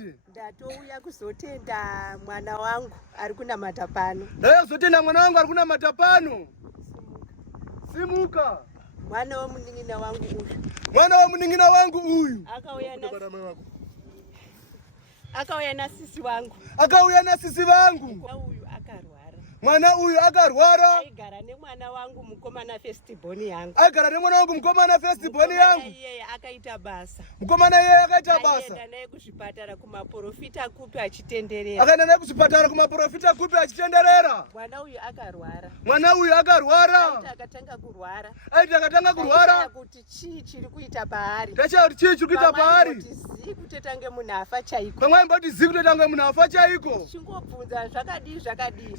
ati ndatouya kuzotenda mwana wangu ari kunamata pano. Ndauya kuzotenda mwana wangu ari kunamata pano. Simuka. Mwana womuning'ina wangu uyu. Mwana womuning'ina wangu uyu. Akauya na sisi wangu. Akauya na sisi wangu. Uyu akarwara. Mwana uyu akarwara. Aigara nemwana wangu mukomana firstborn yangu. Aigara nemwana wangu mukomana firstborn yangu. Yeye akaita basa. Mukomana yeye akaita basa. Akaenda naye kuzvipatara kumaprofita kupi achitenderera. Akaenda naye kuzvipatara kumaprofita kupi achitenderera. Mwana uyu akarwara. Mwana uyu akarwara. Akatanga kurwara. Aiti akatanga kurwara. Kuti chii chiri kuita paari. Tacha kuti chii chiri kuita paari. Kuti kutotange munhu afa chaiko. Pamwe mboti ziku kutotange munhu afa chaiko. Chingobvunza zvakadii.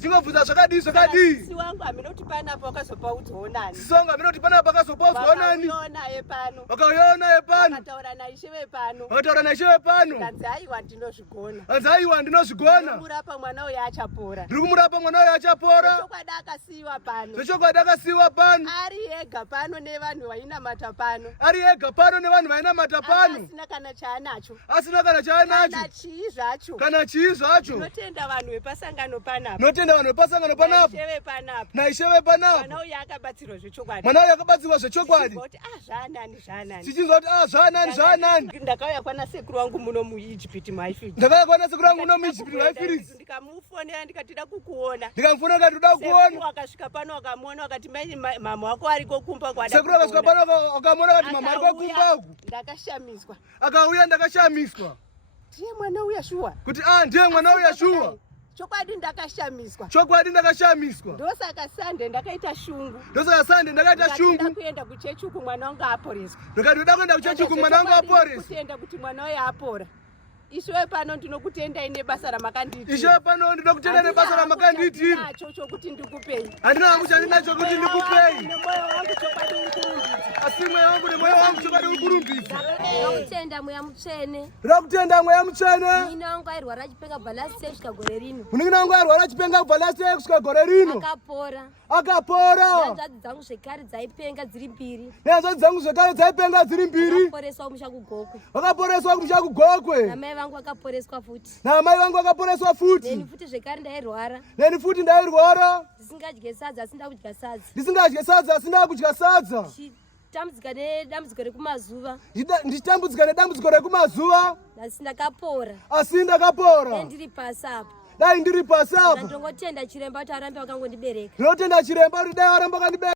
Chingobvunza zvakadii. Sisi wangu aminoti panapo akazopaudzawo nani. Sisi wangu aminoti panapo akazopaudzawo nani. Vakauyonaye pano. Vakauyonaye pano. Vakataura naishe vepano. Vakataura naishe vepano. Kanzi aiwa ndinozvigona. Kanzi aiwa ndinozvigona. Ndikumurapa mwana uyu achapora. Ndikumurapa mwana uyu achapora. Zvechokwadi akasiyiwa pano. Zvechokwadi akasiyiwa pano. Ari ega pano nevanhu vainamata pano. Ari ega pano nevanhu vainamata pano. Asina kana chaanacho. Asina kana chaanacho. Kana chii zvacho. Kana chii zvacho. Notenda vanhu vepasangano panapo. Notenda vanhu vepasangano panapo. Naishe vepanapo. Naishe vepanapo. Mwana uyu akabatsirwa zvechokwadi. Mwana uyu akabatsirwa zvechokwadi. Zvanani. Sichinzoti zvanani. Ndakauya kwana sekuru wangu muno muIjipiti maifidzi. Ndakauya kwana sekuru wangu muno muIjipiti maifidzi. Ndikamufonera ndikati ndida kukuona. Ndikamufona ndikati ndida kukuona. Sekuru akasvika pano akamuona akati mama wako ariko kumba kwada. Sekuru akasvika pano akamuona akati mama ariko kumba uku. Ndakashamiswa. Akauya ndakashamiswa. Ndiye mwana uya shuwa. Kuti ndiye mwana uya shuwa. Chokwadi ndakashamiswa. Chokwadi ndakashamiswa. Ndosaka Sande ndakaita shungu. Ndosaka Sande ndakaita shungu. Ndakenda kuenda kuchechi uku mwana wangu aporeswa. Ndakatoda kuenda kuchechi uku mwana wangu aporeswa. Kutenda kuti mwana uyu apora. Iswe pano ndinokutendai nebasa ramakanditi. Iswe pano ndinokutendai nebasa ramakanditi. Nacho chokuti ndikupei. Handina hangu chandinacho kuti ndikupei. Nemoyo wangu chokwadi uri kurumbidza. Asi mweya wangu nemoyo wangu chokwadi uri kurumbidza. Ndakutenda mweya mutsvene. Ndakutenda mweya mutsvene. Muning'ina wangu airwara chipenga kubva last year kusvika gore rino. Muning'ina wangu airwara chipenga kubva last year kusvika gore rino. Akapora. Akapora. Hanzvadzi dzangu zvekare dzaipenga dziri mbiri. Hanzvadzi dzangu zvekare dzaipenga dziri mbiri. Vakaporeswa kumusha kuGokwe. Vakaporeswa kumusha kuGokwe. Namai vangu vakaporeswa futi. Namai vangu vakaporeswa futi. Neni futi zvekare ndairwara. Neni futi ndairwara. Ndisingadye sadza asi ndakudya sadza. Ndisingadye sadza asi ndakudya sadza. Tambudzika nedambudziko rekumazuva. Ndichitambudzika nedambudziko rekumazuva. Asi ndakapora. Asi ndakapora. Dai ndiri pasi apa. Dai ndiri pasi apa. Ndotenda chiremba kuti arambe vakangondibereka. Ndotenda chiremba kuti dai aramba akandibereka.